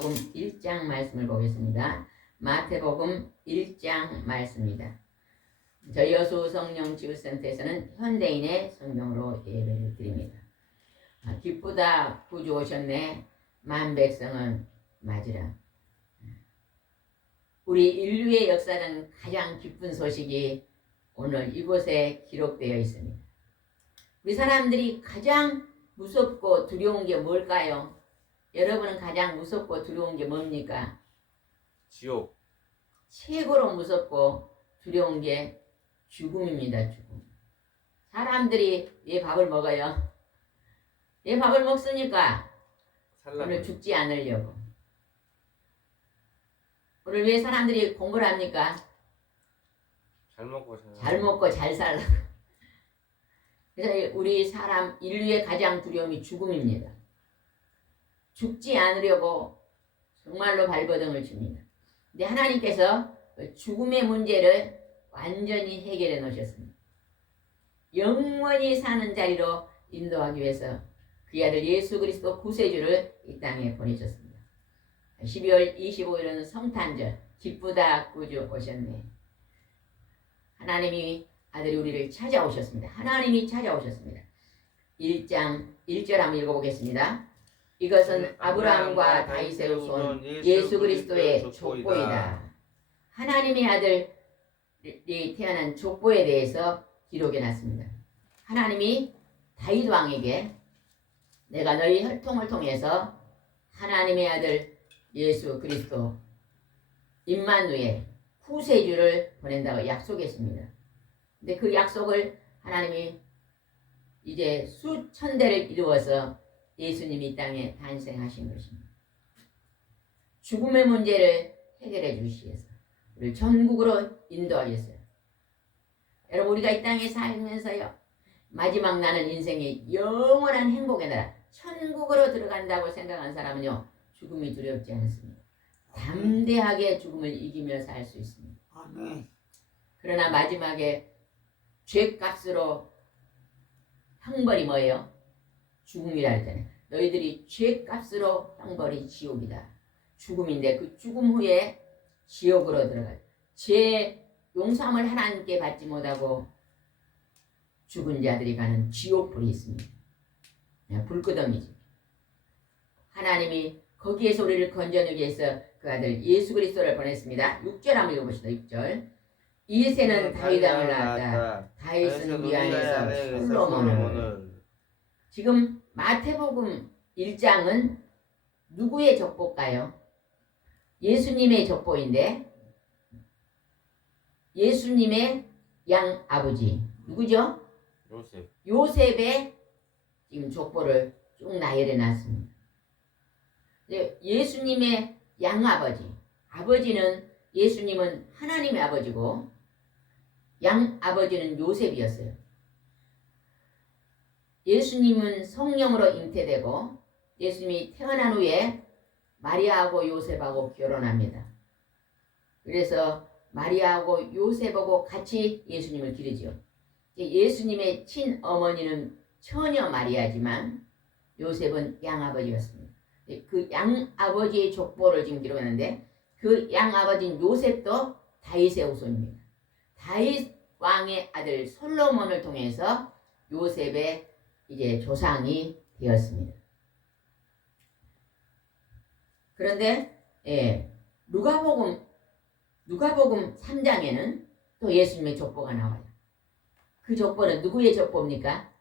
마태복음 1장 말씀을 보겠습니다. 마태복음 1장 말씀입니다. 저희 여수 성령 지구센터에서는 현대인의 성경으로 예배를 드립니다. 기쁘다 구주 오셨네 만백성은 맞으라. 우리 인류의 역사는 가장 기쁜 소식이 오늘 이곳에 기록되어 있습니다. 우리 사람들이 가장 무섭고 두려운 게 뭘까요? 여러분은 가장 무섭고 두려운 게 뭡니까? 지옥. 최고로 무섭고 두려운 게 죽음입니다. 죽음. 사람들이 왜 밥을 먹어요? 왜 밥을 먹습니까? 오늘 죽지 않으려고. 오늘 왜 사람들이 공부를 합니까? 잘 먹고 잘 살라고. 그래서 우리 사람 인류의 가장 두려움이 죽음입니다. 죽지 않으려고 정말로 발버둥을 칩니다. 근데 하나님께서 죽음의 문제를 완전히 해결해 놓으셨습니다. 영원히 사는 자리로 인도하기 위해서 그의 아들 예수 그리스도 구세주를 이 땅에 보내셨습니다. 12월 25일은 성탄절, 기쁘다 구주 오셨네. 하나님이 아들이 우리를 찾아오셨습니다. 하나님이 찾아오셨습니다. 1장 1절 한번 읽어보겠습니다. 이것은 아브라함과 다윗의 후손 예수 그리스도의 족보이다. 하나님의 아들이 태어난 족보에 대해서 기록해 놨습니다. 하나님이 다윗 왕에게 내가 너희 혈통을 통해서 하나님의 아들 예수 그리스도 임마누엘 구세주를 보낸다고 약속했습니다. 근데 그 약속을 하나님이 이제 수천 대를 이루어서 예수님이 이 땅에 탄생하신 것입니다. 죽음의 문제를 해결해 주시기 위해서 우리를 천국으로 인도하겠어요. 여러분 우리가 이 땅에 살면서요. 마지막 나는 인생의 영원한 행복의 나라 천국으로 들어간다고 생각한 사람은요. 죽음이 두렵지 않습니다. 담대하게 죽음을 이기며 살 수 있습니다. 그러나 마지막에 죄값으로 형벌이 뭐예요? 죽음이라 했잖아요. 너희들이 죄값으로 형벌이 지옥이다. 죽음인데 그 죽음 후에 지옥으로 들어가요. 죄 용서함을 하나님께 받지 못하고 죽은 자들이 가는 지옥불이 있습니다. 불끄덩이지. 하나님이 거기에서 우리를 건져내기 위해서 그 아들 예수 그리스도를 보냈습니다. 6절 한번 읽어봅시다. 6절. 이새는 다윗 왕을 낳았다. 다윗은 네 안에서 솔로몬을. 지금 마태복음 1장은 누구의 족보일까요? 예수님의 족보인데 예수님의 양아버지 누구죠? 요셉의 지금 족보를 쭉 나열해 놨습니다. 예수님의 양아버지 아버지는 예수님은 하나님의 아버지고 양아버지는 요셉이었어요. 예수님은 성령으로 잉태되고 예수님이 태어난 후에 마리아하고 요셉하고 결혼합니다. 그래서 마리아하고 요셉하고 같이 예수님을 기르죠. 예수님의 친어머니는 처녀 마리아지만 요셉은 양아버지였습니다. 그 양아버지의 족보를 지금 기록하는데 그 양아버지인 요셉도 다윗의 후손입니다. 다윗 왕의 아들 솔로몬을 통해서 요셉의 이제 조상이 되었습니다. 그런데 누가복음 3장에는 또 예수님의 족보가 나와요. 그 족보는 누구의 족보입니까?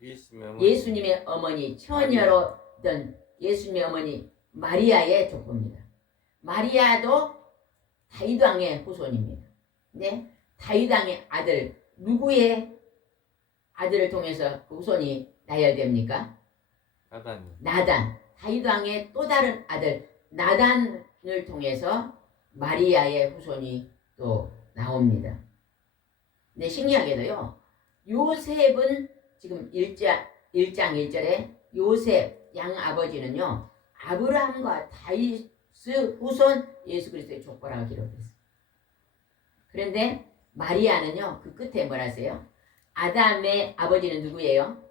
예수님의 어머니 처녀로 던 예수님의 어머니 마리아의 족보입니다. 마리아도 다윗 왕의 후손입니다. 근데 다윗 왕의 아들 누구의 아들을 통해서 그 후손이 나열됩니까? 나단. 다윗 왕의 또 다른 아들 나단을 통해서 마리아의 후손이 또 나옵니다. 근데 신기하게도요. 요셉은 지금 1장 1절에 요셉 양아버지는요. 아브라함과 다윗 후손 예수 그리스도의 족보라고 기록했어요. 그런데 마리아는요. 그 끝에 뭐라 하세요? 아담의 아버지는 누구예요?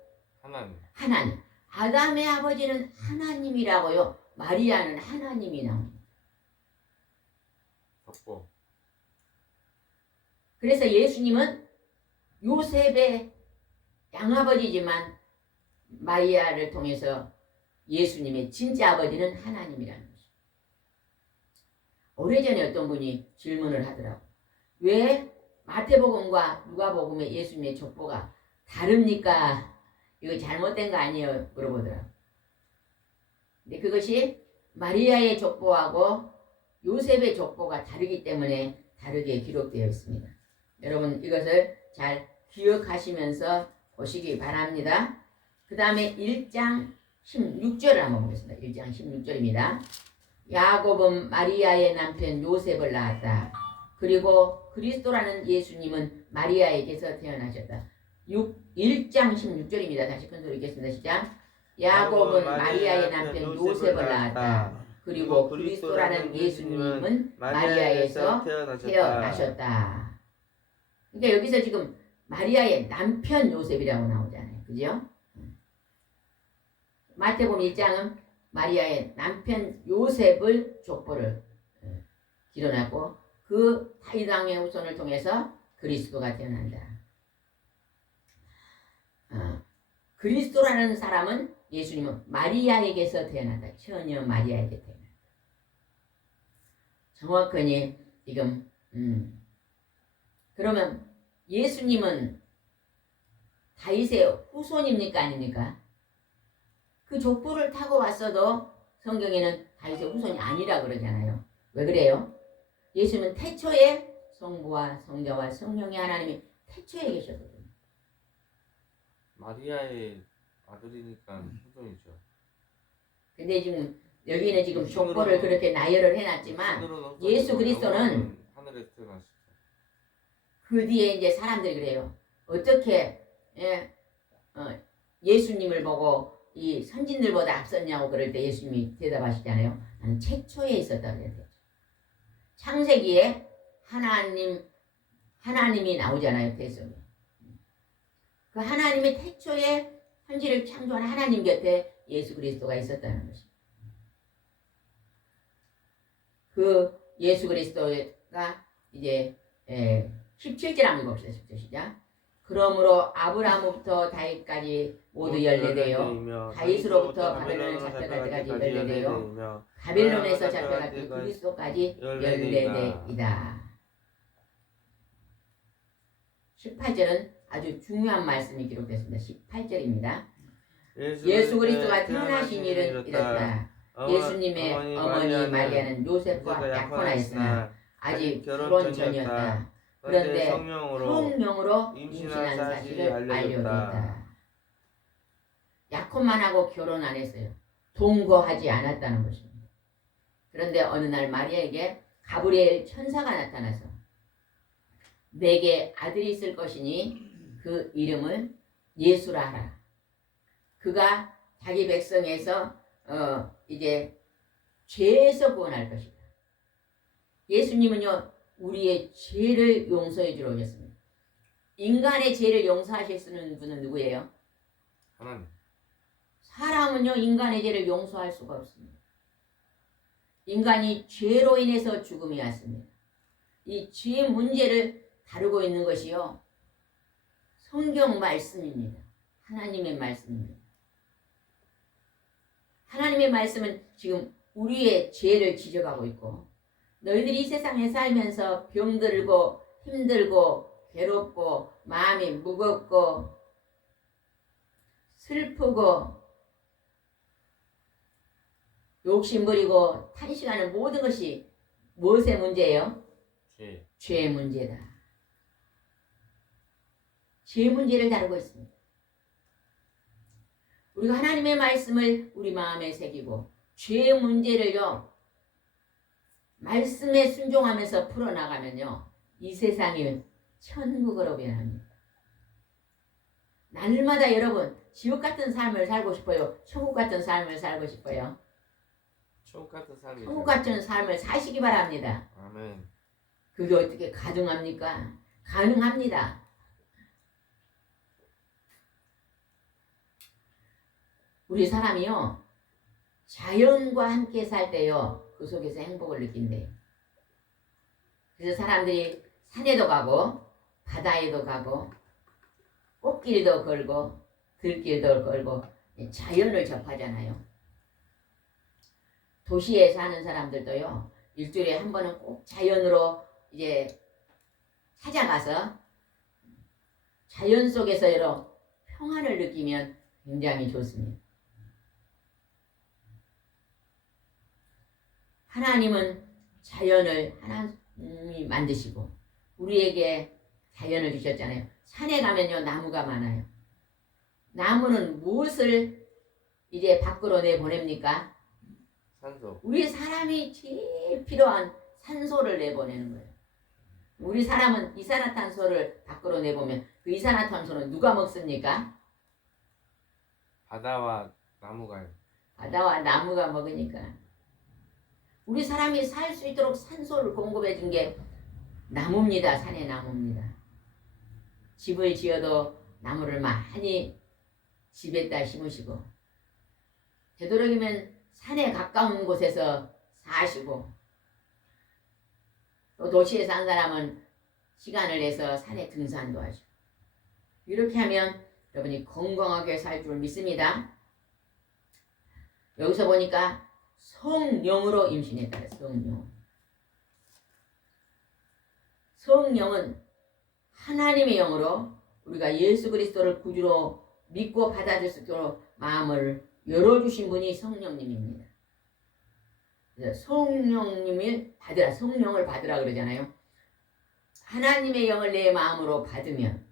하나님. 아담의 아버지는 하나님이라고요. 마리아는 하나님이 나옵니다. 덮고. 그래서 예수님은 요셉의 양아버지지만 마리아를 통해서 예수님의 진짜 아버지는 하나님이라는 것입니다. 오래전에 어떤 분이 질문을 하더라고요. 왜 마태복음과 누가복음의 예수님의 족보가 다릅니까? 이거 잘못된 거 아니에요? 물어보더라고요. 근데 그것이 마리아의 족보하고 요셉의 족보가 다르기 때문에 다르게 기록되어 있습니다. 여러분 이것을 잘 기억하시면서 보시기 바랍니다. 그 다음에 1장 16절을 한번 보겠습니다. 1장 16절입니다. 야곱은 마리아의 남편 요셉을 낳았다. 그리고 그리스도라는 예수님은 마리아에게서 태어나셨다. 1장 16절입니다. 다시 큰 소리 읽겠습니다. 시작. 야곱은 마리아의 남편 요셉을 낳았다. 그리고 그리스도라는 예수님은 마리아에서 태어나셨다. 그러니까 여기서 지금 마리아의 남편 요셉이라고 나오잖아요. 그죠? 마태복음 1장은 마리아의 남편 요셉을 족보를 기록하고 그 다윗왕의 후손을 통해서 그리스도가 태어난다. 그리스도라는 사람은 예수님은 마리아에게서 태어난다. 처녀 마리아에게 태어난다. 정확하니 지금 그러면 예수님은 다윗의 후손입니까 아닙니까? 그 족보를 타고 왔어도 성경에는 다윗의 후손이 아니라 그러잖아요. 왜 그래요? 예수님은 태초에 성부와 성자와 성령의 하나님이 태초에 계셨거든요. 마리아의 아들이니까 후손이죠. 근데 지금 여기는 지금 족보를 그렇게 나열을 해놨지만 예수 그리스도는 하늘에서 태어나시죠. 그 뒤에 이제 사람들이 그래요. 어떻게 예수님을 보고 이 선진들보다 앞섰냐고 그럴 때 예수님이 대답하시잖아요. 나는 최초에 있었다 그랬대요. 창세기에 하나님이 나오잖아요. 태속에. 그 하나님의 태초에 천지를 창조한 하나님 곁에 예수 그리스도가 있었다는 것입니다. 그 예수 그리스도가 이제 17절 한번 읽어봅시다. 17절 시작. 그러므로 아브라함부터 다윗까지 모두 열례되어 다윗으로부터 바벨론에 잡혀갈 때까지 열례되어 바벨론에서 잡혀갈 때 그리스도까지 열례되이다. 18절은 아주 중요한 말씀이 기록됐습니다. 18절입니다. 예수 그리스도가 태어나신 일은 이렇다. 예수님의 어머니 마리아는 요셉과 약혼하였으나 아직 결혼 전이었다. 그런데 성령으로 임신한 사실을 알려드렸다. 약혼만 하고 결혼 안 했어요. 동거하지 않았다는 것입니다. 그런데 어느 날 마리아에게 가브리엘 천사가 나타나서 내게 아들이 있을 것이니 그 이름을 예수라 하라. 그가 자기 백성에서 이제 죄에서 구원할 것이다. 예수님은요 우리의 죄를 용서해 주러 오셨습니다. 인간의 죄를 용서하실 수 있는 분은 누구예요? 하나님. 사람은요 인간의 죄를 용서할 수가 없습니다. 인간이 죄로 인해서 죽음이 왔습니다. 이 죄 문제를 다루고 있는 것이요 성경 말씀입니다. 하나님의 말씀입니다. 하나님의 말씀은 지금 우리의 죄를 지적하고 있고 너희들이 이 세상에 살면서 병들고 힘들고 괴롭고 마음이 무겁고 슬프고 욕심부리고 탄식하는 모든 것이 무엇의 문제예요? 죄의 문제다. 죄의 문제를 다루고 있습니다. 우리가 하나님의 말씀을 우리 마음에 새기고 죄의 문제를요 말씀에 순종하면서 풀어나가면요 이 세상이 천국으로 변합니다. 날마다 여러분 지옥 같은 삶을 살고 싶어요? 천국 같은 삶을 살고 싶어요? 천국 같은 삶이 천국 같은 삶을 사시기 바랍니다. 아멘. 그게 어떻게 가능합니까? 가능합니다. 우리 사람이요 자연과 함께 살 때요. 그 속에서 행복을 느낀대요. 그래서 사람들이 산에도 가고 바다에도 가고 꽃길도 걸고 들길도 걸고 자연을 접하잖아요. 도시에 사는 사람들도요. 일주일에 한 번은 꼭 자연으로 이제 찾아가서 자연 속에서 여러 평안을 느끼면 굉장히 좋습니다. 하나님은 자연을 하나님이 만드시고 우리에게 자연을 주셨잖아요. 산에 가면요 나무가 많아요. 나무는 무엇을 이제 밖으로 내보냅니까? 산소. 우리 사람이 제일 필요한 산소를 내보내는 거예요. 우리 사람은 이산화탄소를 밖으로 내보면 그 이산화탄소는 누가 먹습니까? 바다와 나무가요. 바다와 나무가 먹으니까. 우리 사람이 살 수 있도록 산소를 공급해 준 게 나무입니다. 산의 나무입니다. 집을 지어도 나무를 많이 집에다 심으시고 되도록이면 산에 가까운 곳에서 사시고 또 도시에 산 사람은 시간을 내서 산에 등산도 하시고 이렇게 하면 여러분이 건강하게 살 줄 믿습니다. 여기서 보니까 성령으로 임신했다. 성령. 성령은 하나님의 영으로 우리가 예수 그리스도를 구주로 믿고 받아들일 수 있도록 마음을 열어주신 분이 성령님입니다. 그래서 성령님을 받으라, 성령을 받으라 그러잖아요. 하나님의 영을 내 마음으로 받으면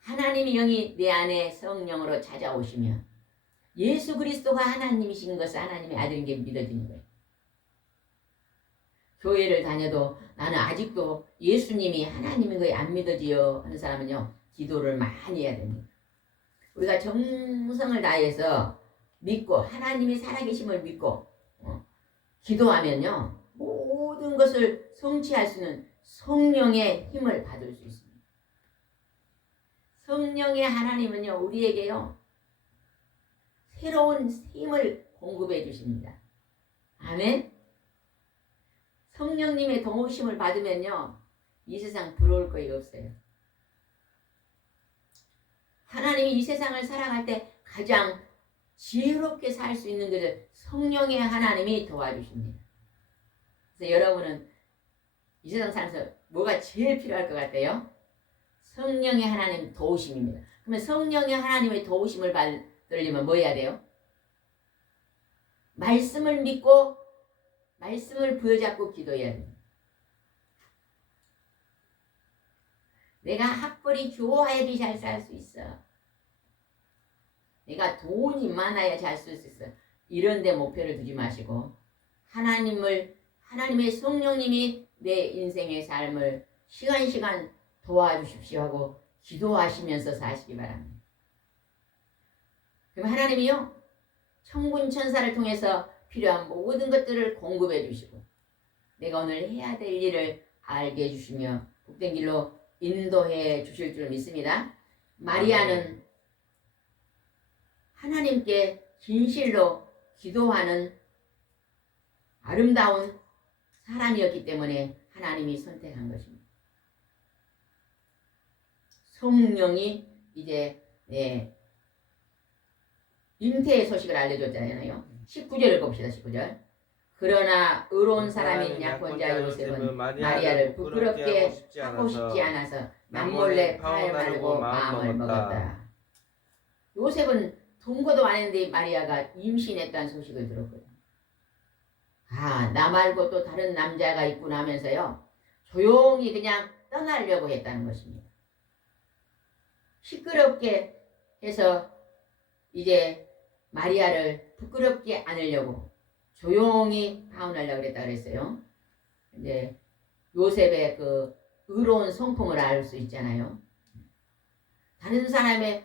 하나님의 영이 내 안에 성령으로 찾아오시면 예수 그리스도가 하나님이신 것을 하나님의 아들인 게 믿어지는 거예요. 교회를 다녀도 나는 아직도 예수님이 하나님인 거에 안 믿어지요 하는 사람은요. 기도를 많이 해야 됩니다. 우리가 정성을 다해서 믿고 하나님이 살아계심을 믿고 기도하면요. 모든 것을 성취할 수 있는 성령의 힘을 받을 수 있습니다. 성령의 하나님은요. 우리에게요. 새로운 힘을 공급해 주십니다. 아멘. 성령님의 도우심을 받으면요. 이 세상 부러울 거리가 없어요. 하나님이 이 세상을 살아갈 때 가장 지혜롭게 살 수 있는 것을 성령의 하나님이 도와주십니다. 그래서 여러분은 이 세상 살면서 뭐가 제일 필요할 것 같아요? 성령의 하나님 도우심입니다. 그러면 성령의 하나님의 도우심을 받으려면 뭐 해야 돼요? 말씀을 믿고 말씀을 부여잡고 기도해야 돼요. 내가 학벌이 좋아야지 잘 살 수 있어. 내가 돈이 많아야 잘 쓸 수 있어. 이런 데 목표를 두지 마시고 하나님의 성령님이 내 인생의 삶을 시간 도와주십시오 하고 기도하시면서 사시기 바랍니다. 그럼 하나님이요. 천군 천사를 통해서 필요한 모든 것들을 공급해 주시고 내가 오늘 해야 될 일을 알게 해주시며 복된 길로 인도해 주실 줄 믿습니다. 마리아는 하나님께 진실로 기도하는 아름다운 사람이었기 때문에 하나님이 선택한 것입니다. 성령이 이제 잉태의 소식을 알려줬잖아요. 19절을 봅시다. 19절. 그러나 의로운 사람인 약혼자 요셉은 마리아를 부끄럽게 하고 싶지 않아서 남몰래 파열하려고 마음을 먹었다. 요셉은 동거도 안 했는데 마리아가 임신했다는 소식을 들었거든요. 나 말고 또 다른 남자가 있구나 하면서요. 조용히 그냥 떠나려고 했다는 것입니다. 시끄럽게 해서 이제 마리아를 부끄럽게 안으려고 조용히 파혼하려고 그랬다 그랬어요. 이제 요셉의 그 의로운 성품을 알 수 있잖아요. 다른 사람의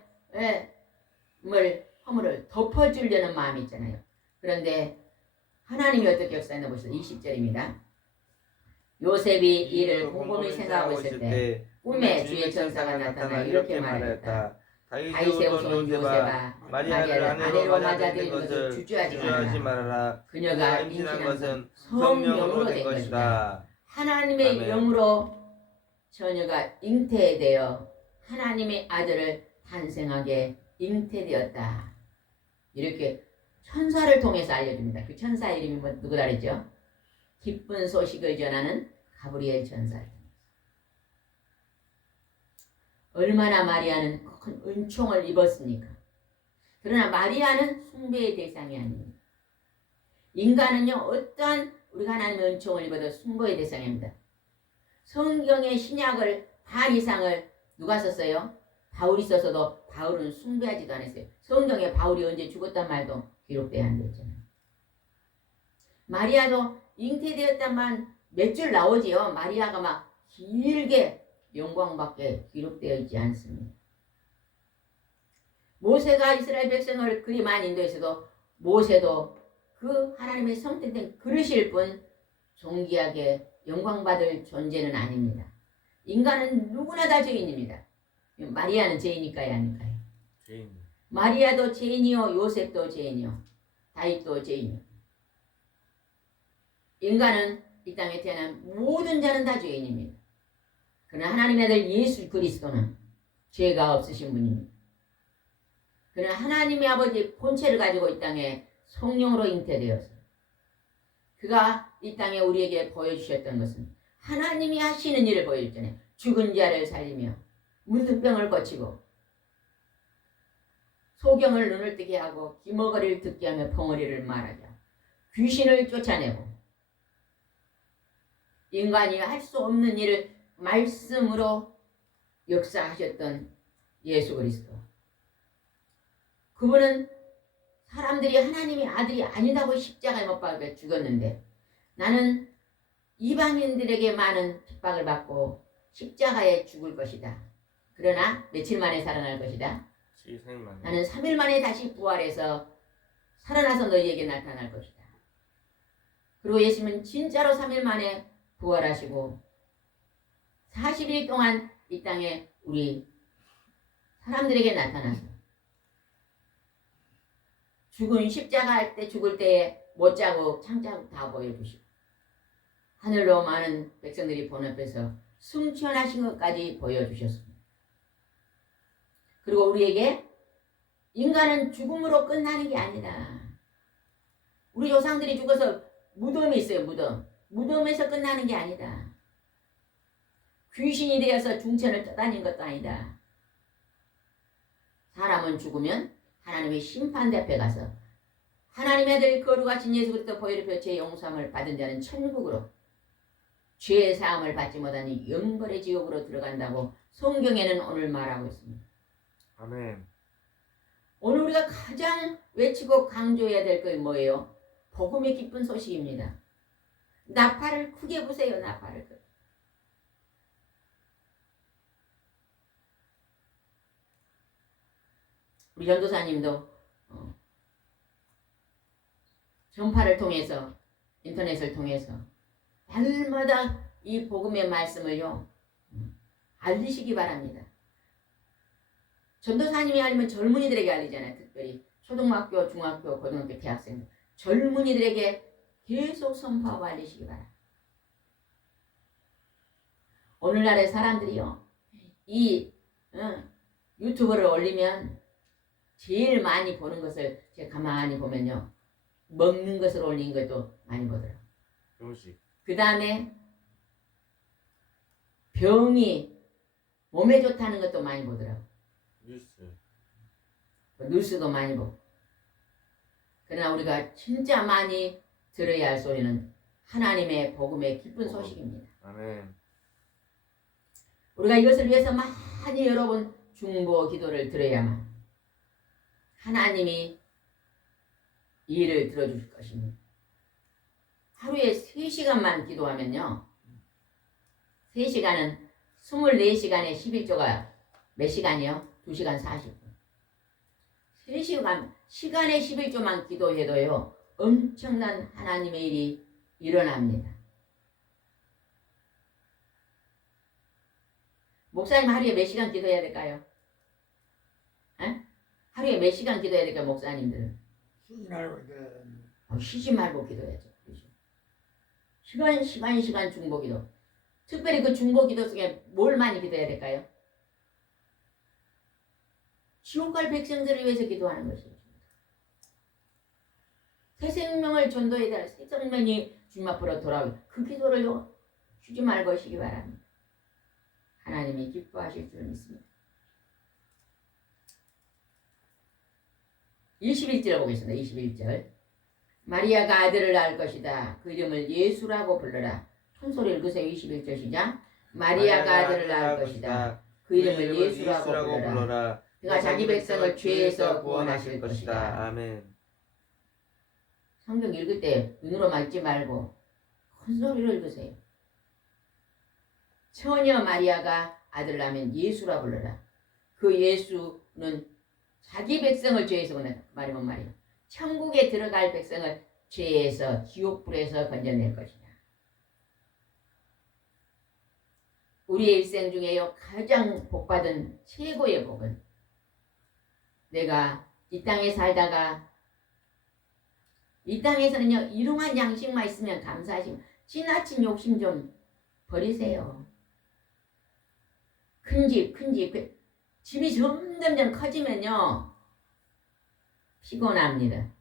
허물을 덮어주려는 마음이 있잖아요. 그런데 하나님이 어떻게 역사했나 보시죠. 20절입니다. 요셉이 이를 곰곰이 생각하고 있을 때 꿈에 주의 천사가 나타나 이렇게 말하였다. 다윗의 후손 요셉아 마리아를 아내로 맞아들이는 것을 주저하지 말아라. 그녀가 임신한 것은 성령으로 된 것이다. 하나님의 아멘. 영으로 처녀가 잉태되어 하나님의 아들을 탄생하게 잉태되었다. 이렇게 천사를 통해서 알려줍니다. 그 천사 이름이 누구다 그랬죠? 기쁜 소식을 전하는 가브리엘 천사. 얼마나 마리아는 큰 은총을 입었습니까? 그러나 마리아는 숭배의 대상이 아닙니다. 인간은요, 어떠한 우리가 하나님의 은총을 입어도 숭배의 대상입니다. 성경의 신약을 반 이상을 누가 썼어요? 바울이 썼어도 바울은 숭배하지도 않았어요. 성경에 바울이 언제 죽었단 말도 기록되어 안 됐잖아요. 마리아도 잉태되었다만 몇 줄 나오지요. 마리아가 막 길게 영광밖에 기록되어 있지 않습니다. 모세가 이스라엘 백성을 그리 많이 인도했어도 모세도 그 하나님의 성택된 그릇일 뿐 존귀하게 영광받을 존재는 아닙니다. 인간은 누구나 다 죄인입니다. 마리아는 죄인일까요? 아닐까요? 죄인. 마리아도 죄인이요 요셉도 죄인이요 다윗도 죄인이요. 인간은 이 땅에 태어난 모든 자는 다 죄인입니다. 그러나 하나님의 아들 예수 그리스도는 죄가 없으신 분입니다. 그러나 하나님의 아버지 본체를 가지고 이 땅에 성령으로 잉태되어서 그가 이 땅에 우리에게 보여주셨던 것은 하나님이 하시는 일을 보여줬잖아요. 죽은 자를 살리며 문둥병을 고치고 소경을 눈을 뜨게 하고 기머거리를 듣게 하며 벙어리를 말하게 하고 귀신을 쫓아내고 인간이 할 수 없는 일을 말씀으로 역사하셨던 예수 그리스도. 그분은 사람들이 하나님의 아들이 아니다고 십자가에 못 박혀 죽었는데 나는 이방인들에게 많은 핍박을 받고 십자가에 죽을 것이다. 그러나 며칠 만에 살아날 것이다. 나는 3일 만에 다시 부활해서 살아나서 너희에게 나타날 것이다. 그리고 예수님은 진짜로 3일 만에 부활하시고 40일 동안 이 땅에 우리 사람들에게 나타나서 죽은 십자가 할 때 죽을 때에 못자국 창자국 다 보여주시고 하늘로 많은 백성들이 보는 앞에서 승천하신 것까지 보여주셨습니다. 그리고 우리에게 인간은 죽음으로 끝나는 게 아니다. 우리 조상들이 죽어서 무덤이 있어요. 무덤에서 끝나는 게 아니다. 귀신이 되어서 중천을 떠다닌 것도 아니다. 사람은 죽으면 하나님의 심판대 앞에 가서 하나님의 아들 거룩하신 예수 그리스도 보혈의 죄 용서함을 받은 자는 천국으로 죄의 사함을 받지 못하니 영벌의 지옥으로 들어간다고 성경에는 오늘 말하고 있습니다. 아멘. 오늘 우리가 가장 외치고 강조해야 될 것이 뭐예요? 복음의 기쁜 소식입니다. 나팔을 크게 부세요. 나팔을 크게. 우리 전도사님도 전파를 통해서 인터넷을 통해서 날마다 이 복음의 말씀을요 알리시기 바랍니다. 전도사님이 알리면 젊은이들에게 알리잖아요. 특별히 초등학교, 중학교, 고등학교, 대학생 젊은이들에게 계속 선포하고 알리시기 바랍니다. 오늘날의 사람들이요 이 유튜브를 올리면 제일 많이 보는 것을 제가 가만히 보면요 먹는 것을 올린 것도 많이 보더라고요. 음식. 그 다음에 병이 몸에 좋다는 것도 많이 보더라고요. 뉴스. 뉴스도 많이 보고. 그러나 우리가 진짜 많이 들어야 할 소리는 하나님의 복음의 기쁜 소식입니다. 아멘. 우리가 이것을 위해서 많이 여러분 중보 기도를 드려야만 하나님이 이 일을 들어주실 것입니다. 하루에 3시간만 기도하면요 3시간은 24시간에 11조가 몇 시간이요? 2시간 40분. 3시간 시간에 11조만 기도해도요 엄청난 하나님의 일이 일어납니다. 목사님 하루에 몇 시간 기도해야 될까요? 하루에 몇 시간 기도해야 될까 목사님들은? 쉬지 말고 이제 쉬지 말고 기도해야죠. 그죠? 시간 중보기도. 특별히 그 중보기도 속에 뭘 많이 기도해야 될까요? 지옥 갈 백성들을 위해서 기도하는 것이죠. 새 생명을 전도해야 될 새 생명이 주님 앞으로 돌아오기. 그 기도를 쉬지 말고 하시기 바랍니다. 하나님이 기뻐하실 줄 믿습니다. 21절 보겠습니다. 21절. 마리아가 아들을 낳을 것이다. 그 이름을 예수라고 불러라. 큰 소리 읽으세요. 21절 시작. 마리아가 아들을 낳을 것이다. 그 이름을 예수라고 불러라. 그가 자기 백성을 죄에서 구원하실 것이다. 아멘. 성경 읽을 때 눈으로만 읽지 말고 큰 소리로 읽으세요. 처녀 마리아가 아들을 낳으면 예수라 불러라. 그 예수는 자기 백성을 죄에서 건져낸다. 말이면 말이야. 천국에 들어갈 백성을 죄에서 지옥불에서 건져낼 것이다. 우리의 일생 중에요 가장 복받은 최고의 복은 내가 이 땅에 살다가 이 땅에서는요 일용한 양식만 있으면 감사하시면 지나친 욕심 좀 버리세요. 큰 집 집이 점점 커지면요 피곤합니다.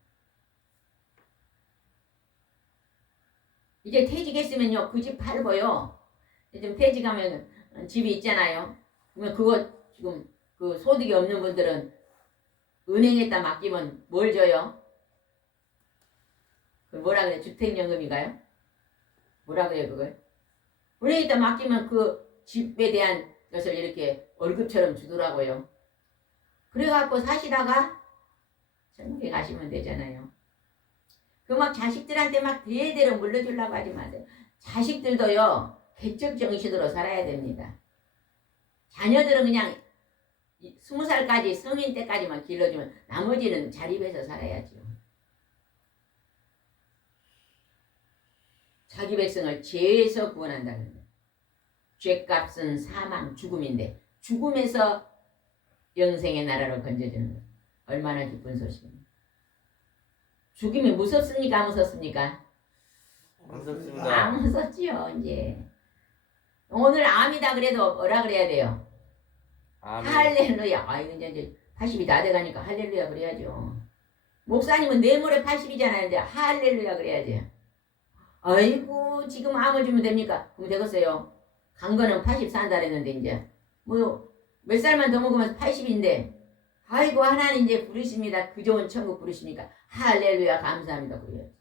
이제 퇴직했으면요 그 집 팔고요 좀 퇴직하면 집이 있잖아요. 그러면 그거 지금 그 소득이 없는 분들은 은행에다 맡기면 뭘 줘요? 그 뭐라 그래? 주택연금인가요? 뭐라 그래요 그걸? 은행에다 맡기면 그 집에 대한 것을 이렇게 월급처럼 주더라고요. 그래갖고 사시다가 천국에 가시면 되잖아요. 그 막 자식들한테 막 대대로 물려주려고 하지 마세요. 자식들도요 개척 정신으로 살아야 됩니다. 자녀들은 그냥 20살까지 성인 때까지만 길러주면 나머지는 자립해서 살아야죠. 자기 백성을 죄에서 구원한다는 거예요. 죄값은 사망, 죽음인데 죽음에서 영생의 나라로 건져주는 거예요. 얼마나 기쁜 소식입니까? 죽음이 무섭습니까? 안 무섭습니까? 무섭습니다. 안 무섭지요. 이제 오늘 암이다 그래도 뭐라 그래야 돼요? 아멘. 할렐루야. 아이고 이제 80이 다 돼가니까 할렐루야 그래야죠. 목사님은 내모레 80이잖아요. 이제 할렐루야 그래야지. 아이고 지금 암을 주면 됩니까? 그럼 되겠어요. 간 거는 80 산다 그랬는데 이제 뭐 몇 살만 더 먹으면 80인데 아이고 하나님 이제 부르십니다. 그 좋은 천국 부르십니까? 할렐루야 감사합니다 그래야지.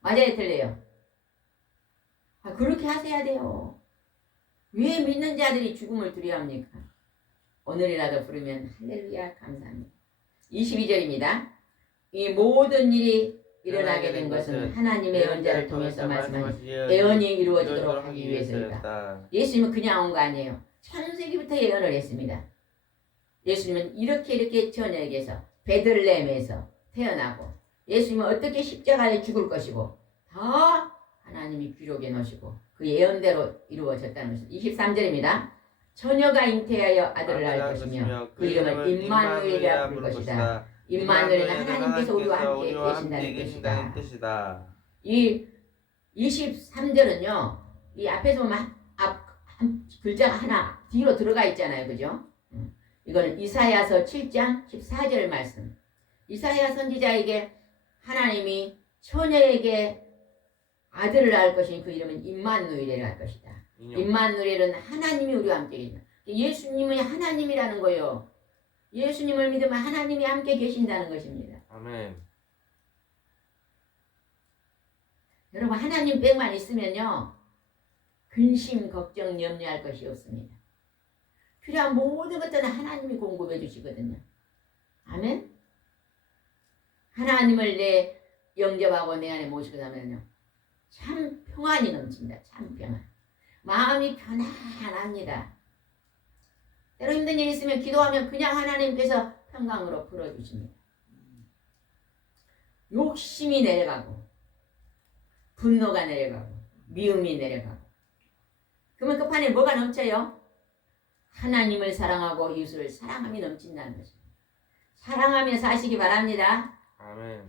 맞아요 틀려요? 그렇게 하셔야 돼요. 왜 믿는 자들이 죽음을 두려워합니까? 오늘이라도 부르면 할렐루야 감사합니다. 22절입니다. 이 모든 일이 일어나게 된 것은 하나님의 언자를 통해서 말씀하신 예언이 이루어지도록 하기 위해서이다. 예수님은 그냥 온 거 아니에요. 창세기부터 예언을 했습니다. 예수님은 이렇게 처녀에게서 베들레헴에서 태어나고 예수님은 어떻게 십자가에 죽을 것이고 다 하나님이 기록해 놓으시고 그 예언대로 이루어졌다는 것입니다. 23절입니다. 처녀가 잉태하여 아들을 낳을 것이며 그 이름을 임마누엘이라 부를 것이다. 임마누엘은 하나님께서 우리와 함께 계신다는 뜻이다. 이 23절은요. 이 앞에서 보면 한 글자가 하나 뒤로 들어가 있잖아요. 그죠? 이거는 이사야서 7장 14절 말씀. 이사야 선지자에게 하나님이 처녀에게 아들을 낳을 것이니 그 이름은 임마누엘이라 할 것이다. 임마누엘은 하나님이 우리와 함께 계신다. 예수님이 하나님이라는 거예요. 예수님을 믿으면 하나님이 함께 계신다는 것입니다. 아멘. 여러분 하나님 빽만 있으면요. 근심, 걱정, 염려할 것이 없습니다. 필요한 모든 것들은 하나님이 공급해 주시거든요. 아멘. 하나님을 내 영접하고 내 안에 모시고 나면요. 참 평안이 넘칩니다. 참 평안. 마음이 편안합니다. 때로 힘든 일 있으면 기도하면 그냥 하나님께서 평강으로 풀어주십니다. 욕심이 내려가고 분노가 내려가고 미움이 내려가고 그러면 그 판에 뭐가 넘쳐요? 하나님을 사랑하고 이웃을 사랑함이 넘친다는 것입니다. 사랑하며 사시기 바랍니다. 아멘.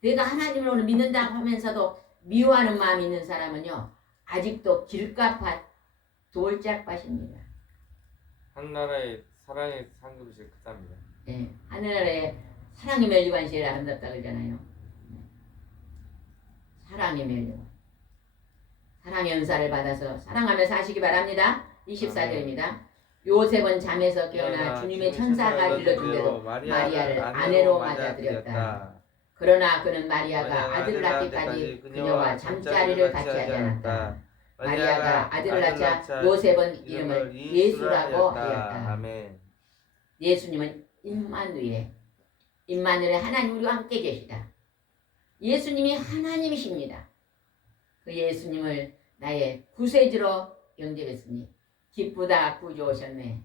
내가 하나님을 믿는다고 하면서도 미워하는 마음이 있는 사람은요, 아직도 길가밭 돌짝밭입니다. 한나라의 사랑의 상급이 제일 크답니다. 예, 하늘에 사랑의 멸류관이 제일 아름답다 그러잖아요. 사랑의 멸류관. 사랑의 은사를 받아서 사랑하며 사시기 바랍니다. 24절입니다. 요셉은 잠에서 깨어나 주님의 천사가 일러준 대로 마리아를 아내로 맞아들였다. 그러나 그는 마리아가 아들을 낳기까지 그녀와 잠자리를 같이 하지 않았다. 마리아가 아들을 낳자 요셉은 이름을 예수라고 하였다. 아멘. 예수님은 임마누엘 하나님 우리와 함께 계시다. 예수님이 하나님이십니다. 그 예수님을 나의 구세주로 영접했으니 기쁘다 구주 오셨네.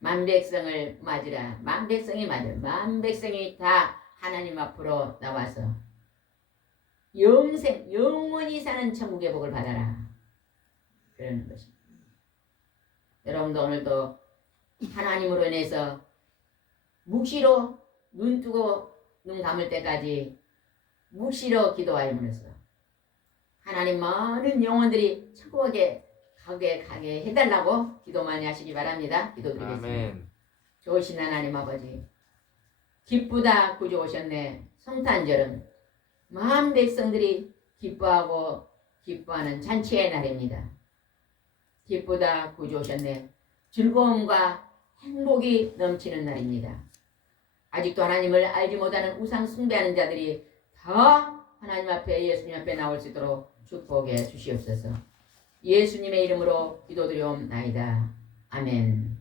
만백성을 맞으라. 만백성이 맞으라. 만백성이 다 하나님 앞으로 나와서 영원히 사는 천국의 복을 받아라. 그러는 것입니다. 여러분도 오늘도 하나님으로 인해서 묵시로 눈 뜨고 눈 감을 때까지 묵시로 기도하면서 하나님 많은 영혼들이 천국에 가게 해달라고 기도 많이 하시기 바랍니다. 기도드리겠습니다. 아멘. 좋으신 하나님 아버지, 기쁘다 구주 오셨네. 성탄절은 마음 백성들이 기뻐하고 기뻐하는 잔치의 날입니다. 기쁘다 구주 오셨네. 즐거움과 행복이 넘치는 날입니다. 아직도 하나님을 알지 못하는 우상 숭배하는 자들이 더 하나님 앞에 예수님 앞에 나올 수 있도록 축복해 주시옵소서. 예수님의 이름으로 기도드리옵나이다. 아멘.